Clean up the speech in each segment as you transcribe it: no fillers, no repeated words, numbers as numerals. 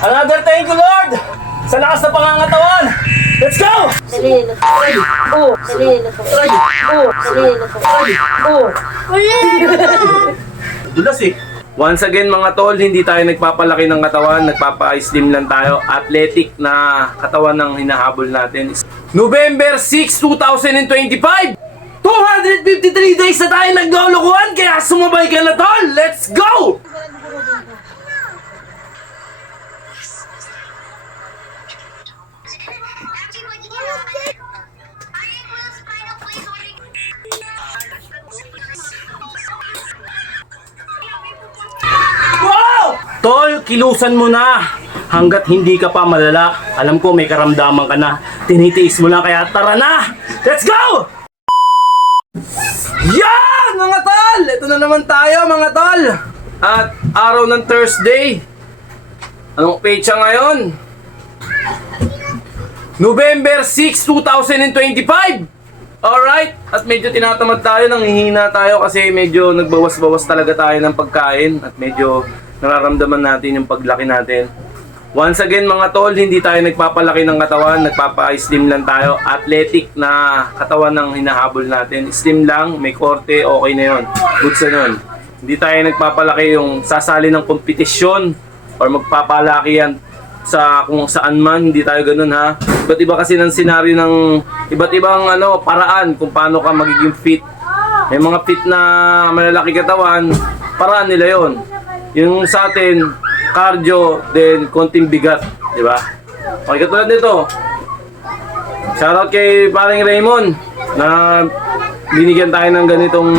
Another thank you, Lord! Sa lakas na pangangatawan! Let's go! Dulas eh. Once again mga tol, hindi tayo nagpapalaki ng katawan, nagpapa-slim lang tayo. Athletic na katawan ng hinahabol natin. November 6, 2025! 253 days na tayo naglolokohan, kaya sumabay ka na tol! Let's go! Wow! Tol, kilusan mo na. Hanggat hindi ka pa malala, alam ko may karamdaman ka na. Tinitiis mo lang, kaya tara na! Let's go! Yan mga tol! Ito na naman tayo mga tol! At araw ng Thursday. Anong petsa ngayon? November 6, 2025! Alright, at medyo tinatamad tayo, nanghihina tayo kasi medyo nagbawas-bawas talaga tayo ng pagkain at medyo nararamdaman natin yung paglaki natin. Once again mga tol, hindi tayo nagpapalaki ng katawan, nagpapa-slim lang tayo. Athletic na katawan ng hinahabol natin. Slim lang, may korte, okay na yun. Goods na yun. Hindi tayo nagpapalaki yung sasali ng kompetisyon or magpapalaki yan sa kung saan man, hindi tayo ganun ha. Iba't iba kasi ng senaryo ng iba't ibang paraan kung paano ka magiging fit. May mga fit na malalaki katawan, paraan nila yon. Yung sa atin, cardio, then konting bigat, di ba? Okay, katulad nito. Shoutout kay paring Raymond na binigyan tayo ng ganitong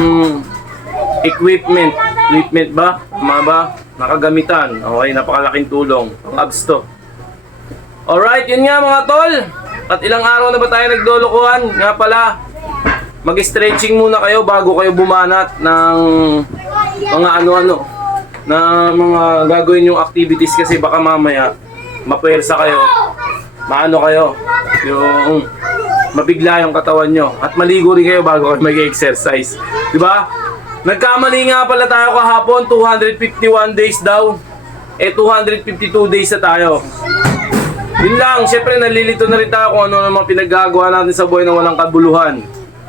equipment. Equipment ba? Nakagamitan. Okay, napakalaking tulong. Ang abs to. Alright, yun nga mga tol. At ilang araw na ba tayo naglolokohan? Nga pala, mag-stretching muna kayo bago kayo bumanat ng mga ano-ano. Na mga gagawin yung activities kasi baka mamaya mapuwersa kayo. Maano kayo. Yung mabigla yung katawan nyo. At maligo rin kayo bago kayo mag-exercise. Diba? Nagkamali nga pala tayo kahapon, 251 days daw. 252 days na tayo. Yun lang, syempre nalilito na rin tayo kung ano naman pinaggagawa natin sa buhay na walang kabuluhan.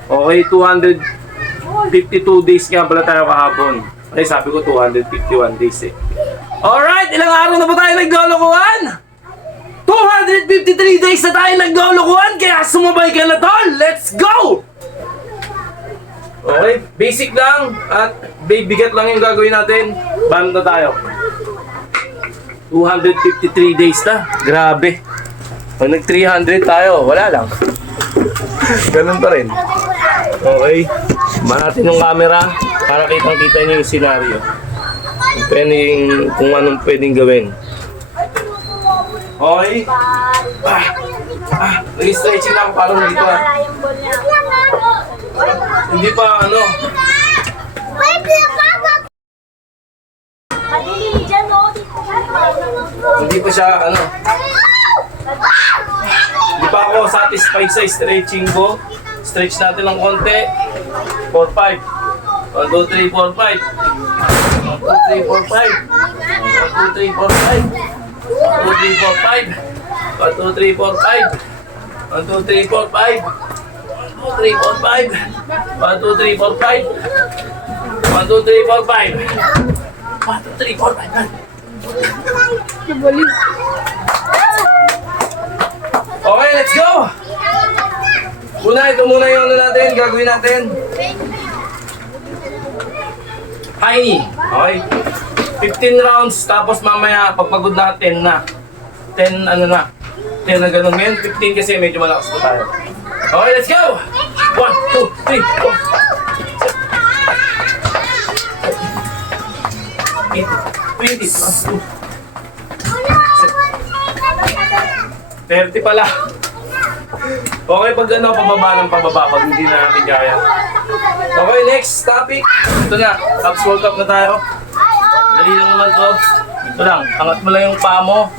Okay, 252 days nga pala tayo kahapon. Ay, sabi ko 251 days eh. Alright, ilang araw na ba tayo naglolokohan? 253 days na tayo naglolokohan, kaya sumabay ka na tol! Let's go! Okay, basic lang at bigat lang yung gagawin natin. Band na tayo. 253 days na. Grabe. Pag nag 300 tayo, wala lang. Ganun pa rin. Okay. Ba natin yung camera para kitang-kita niyo yung scenario. Kung anong pwedeng gawin. Okay. Nag-stretching lang parang dito ah. Hindi pa ano. Hindi pa siya ano. Hindi pa ako satisfied sa stretching ko. Stretch natin ng konti. 4, 5. 1, 2, 3, 4, 5. 1, 2, 3, 4, 5. 1, 2, 3, 4, 5. 1, 2, 3, 4, 5. 1, 2, 3, 4, 5. 1, 2, 3, 4, 5. 1, 2, 3, 4, 5. 1, 2, 3, 4, 5. 1, 2, 3, 4, 5. 1, 2, 3, 4, 5. Okay, let's go! Ito muna yung ano natin, gagawin natin. Tiny. Okay? 15 rounds, tapos mamaya pagpagod na 10 na. 10 ano na. 10 na ganun. Ngayon 15 kasi medyo malakas po tayo. Okay, let's go! 1, 2, 3, 4. 20 plus 2. 30 pala. Okay, pag ano, pababa ng pababa pag hindi na natin kaya. Okay, next topic. Ito na, abs workout na tayo. Dali lang naman to. Ito lang, angat mo lang yung paa mo.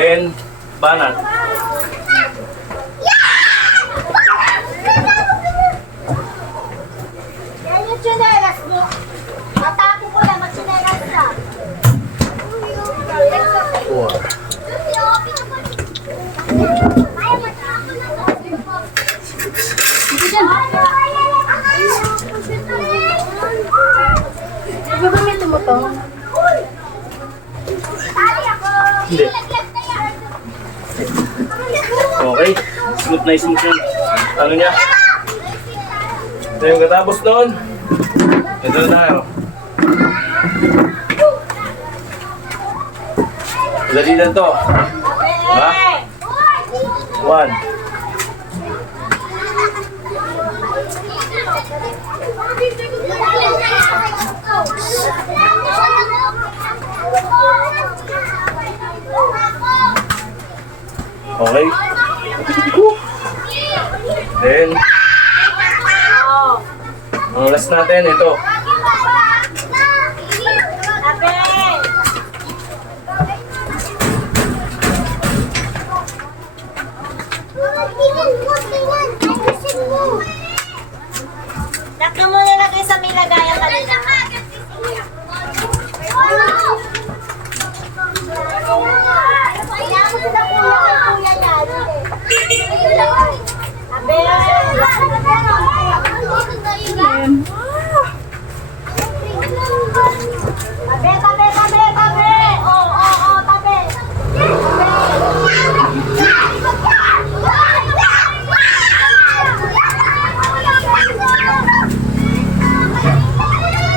Then, banat. Yan yung chinelas mo. Matake ko lang, magchinelas ka. 4, Gagamitin mo to? Hindi. Okay. Smooth na smooth yun. Ano niya? Ito yung katapos doon. Ito na tayo. Dalilan to. Diba? 1. Okay. Then, ang last natin, ito. Dakka mo na lang kayo sa may lagayan kanina. Tabi. Oo, tabi.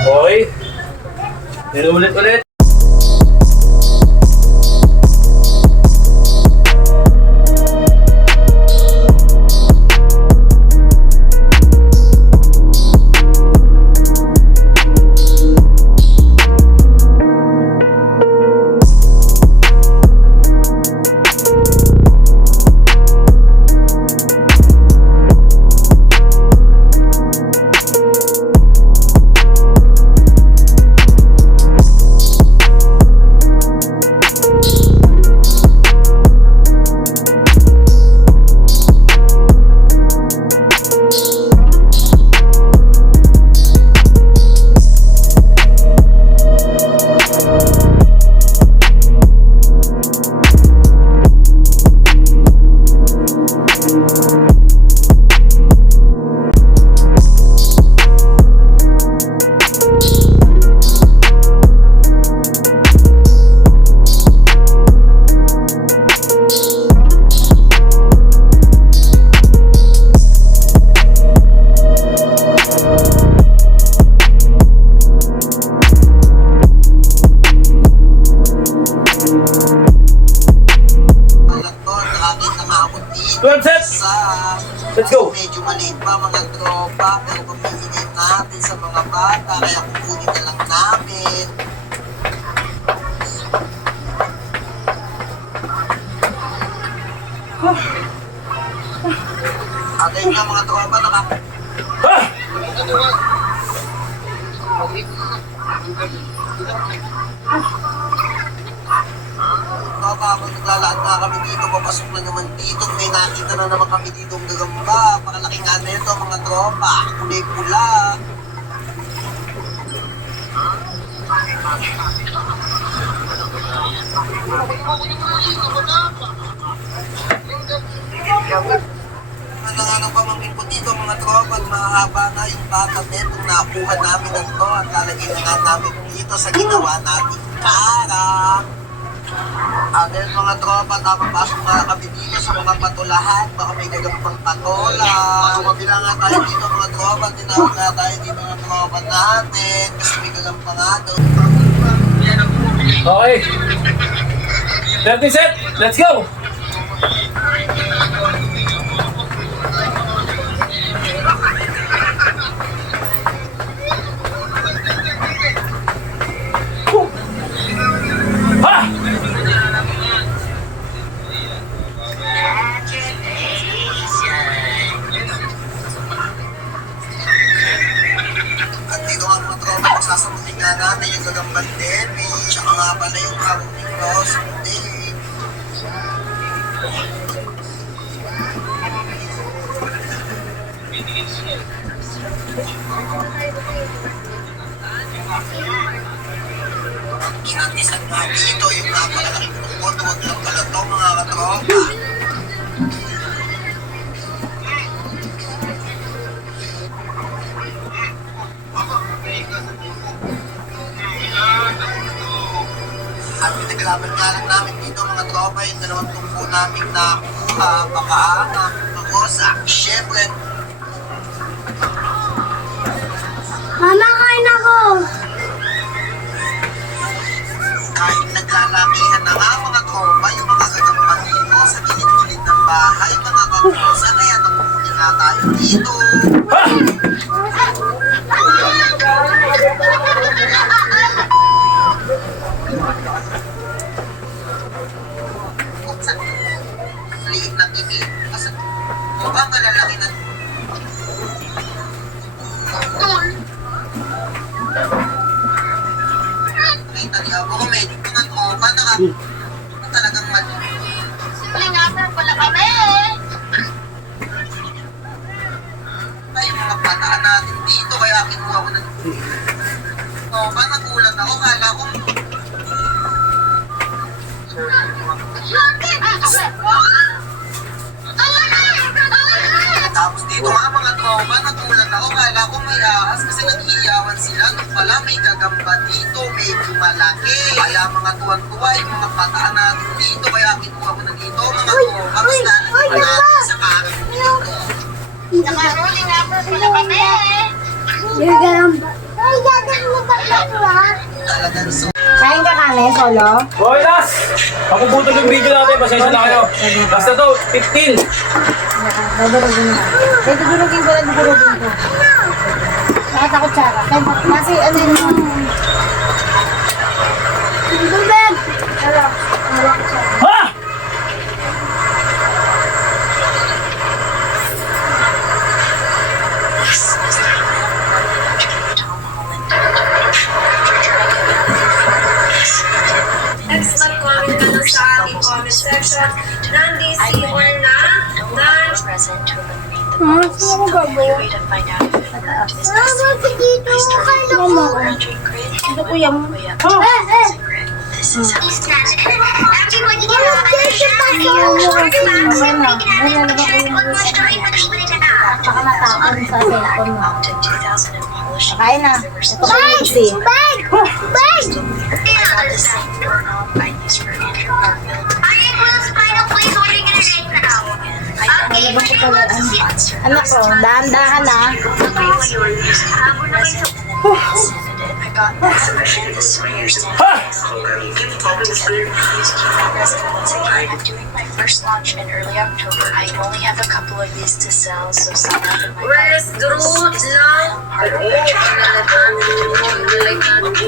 Okay. Then ulit. Good set! Let's go! Medyo maliit pa mga tropa, pero pamilinin natin sa mga bata, kaya kukunin na lang namin. Again nga mga tropa, Ha! habang naglalaan na kami dito, papasok na naman dito, may nakita na naman kami dito ang gagamba. Pakalaki nga na ito mga tropa, kulay pula. Ano nga nang pamangkin po dito mga tropa, at mahaba na yung bata netong nakuha namin na to at lalagay na nga namin dito sa ginawa natin karang. Dahil mga tropa, tapapasok na kami dito sa mga patulahan, baka may gagampang patola. Kumabila nga tayo dito mga tropa, tinawag nga tayo dito mga tropa natin, kasi may gagampang nga doon. Okay. 30 set! Let's go! At dito nga mga tropa, magsasamutin nga natin yung gagambang Debbie, tsaka nga pala yung hawak ni Ross, hindi. Kinatisan nga dito yung napakalaking pupunto, wag lang pala to mga katropa. Nalaman nga lang namin dito mga tropa yung dalawang tungko namin na pakaangang tukosa. Siyempre, Mama, kain ako! kahit naglalakihan na nga mga tropa yung mga kagampan dito sa gilid-gilid ng bahay, mga kakusa, kaya napupunti nga tayo dito. Liit ng ibig. Kasi mukhang malalaki na. Nakita niya ako, medyo mga tropa na talagang mali. Simple nga, sir. Wala kami Ay, yung mga pataan natin dito, kaya kinuha ko na. Tropa, nagulat ako, kala ko. Tapos dito mga tropa, nagulat ako, kala ko may ahas kasi naghiyawan sila. Nung pala may gagamba dito, medyo malaki. Kaya mga tuwan-tuwa, yung mga pataan natin dito, kaya kinuha ko na dito. Mga tropa, mas lalagyan natin sa karin dito. Nakaruli nga, sir. Wala kami Ay, gagawin mo ba ito, ha? Talagang so. Kain ka kami, solo? Okay, Las! Pakuputol yung video natin, pasensya na kayo. Basta to, 15. Dadurugin mo. Dadurugin ko. Lahat ako tsara. Kasi ano yun mo? Tubig! Ha? Next, mag-comment ka lang sa ating comment section. Non-DC or present to eliminate the Ah, bubbles. sino The only gagawa? way to find out if it worked is Ah, testing bakit dito? by starting Kala with mo. 400 grit and Ito, working kuya all mo. the way up Ah, to 1,000 eh. grit. This is how we start. Baka natapon sa cellphone mo. Up to 2,000 and polishing. Kain na. There were Ito still ko Mitzi. still clear. I got the same doorknob I used for Andrew Garfield. Anak ko, dahan-dahan na. I got this version this year's Ha? I'm doing my first launch in early October. I only have a couple of these to sell, so sign up in my Where's the root now?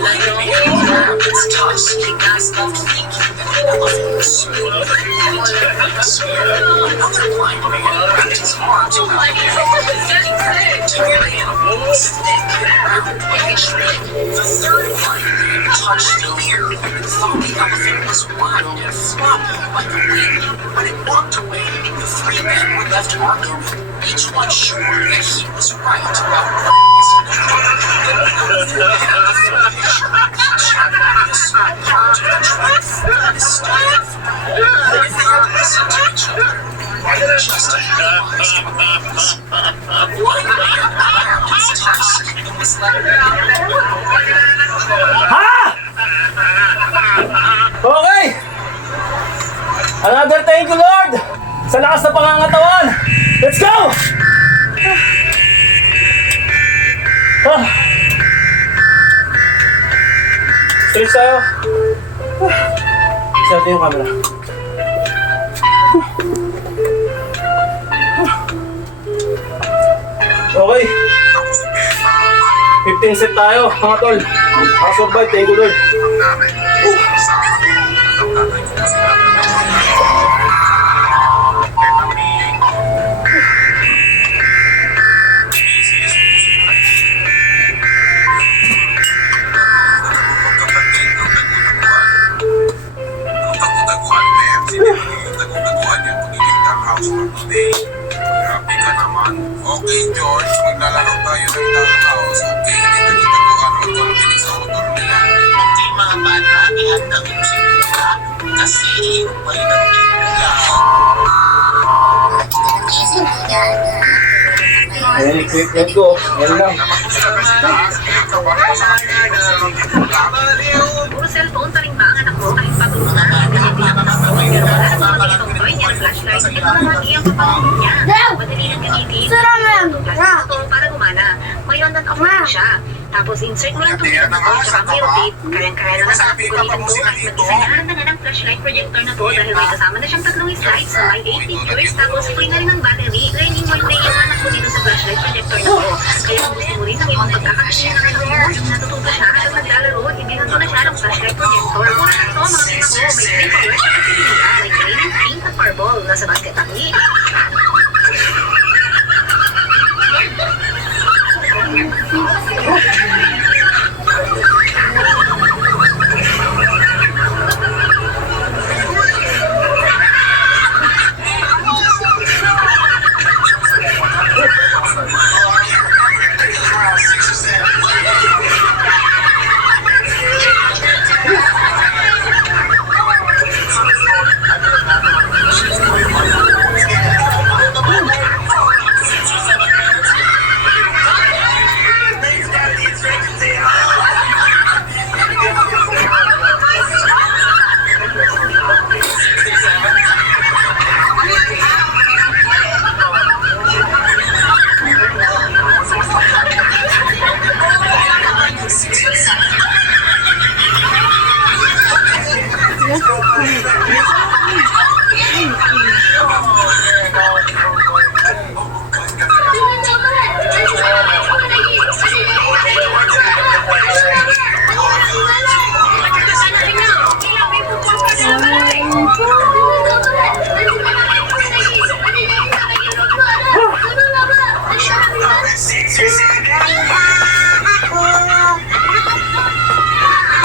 It's tough. You guys love to think another blind man practice hard to the third blind man touched the ear and thought the elephant was wild and floppy like a wing. When it walked away, the three men were left arguing, each one sure that he was right about what was important. But none of them had the full picture. Each had only a small part of the truth. This story but if they had listened to each other, why not just realize what it was? A blind man grabbed his tusk and was like, Ha? Okay! Another thank you, Lord! Sa lakas na pangangatawan! Let's go! Ah. Stretch tayo. Isa natin yung camera. Okay. 15 set tayo, mga tol. Nakasurvive, thank you, Lord. Okay, George, maglalaro tayo ng townhouse. Okay, kita-kita ko ano magkamakinig sa motor nila. Okay mga bata, ihanda ko sa inyo kasi iumpay ng nila. Ayan, equipment ko. Yan lang. Puro cellphone, taring ba ang anak mo? Kahit patulungan ito naman iyong kapatid niya. Madali lang gamitin. Plastic ito para gumana. May on and off na siya. Tapos insert mo lang itong pinag-on tsaka may tape. Kayang-kaya na lang gamitan to. Mag-isayahan na nga ng flashlight projector na to dahil may kasama na siyang tatlong slides na may 8 pictures. Tapos free na rin ang battery. Learning mode na yung anak ko dito sa flashlight projector na to. Kaya kung gusto mo rin ng ibang pagkakasya na natututo siya at naglalaro, ibigan mo na siya ng flashlight projector. Ito mga anak ko, may 3 colors na pagpili nila. May green, pink at purple. Nasa basket ang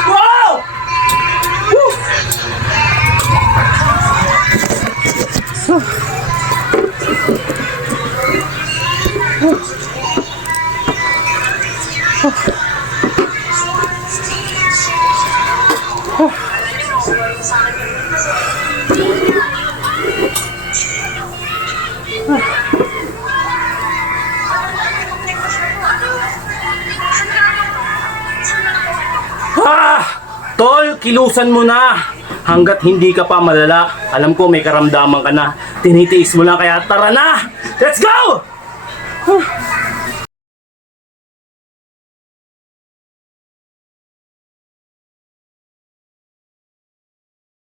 Wow! Woo! Tol, kilusan mo na. Hanggat hindi ka pa malala, alam ko may karamdaman ka na. Tinitiis mo lang kaya tara na! Let's go!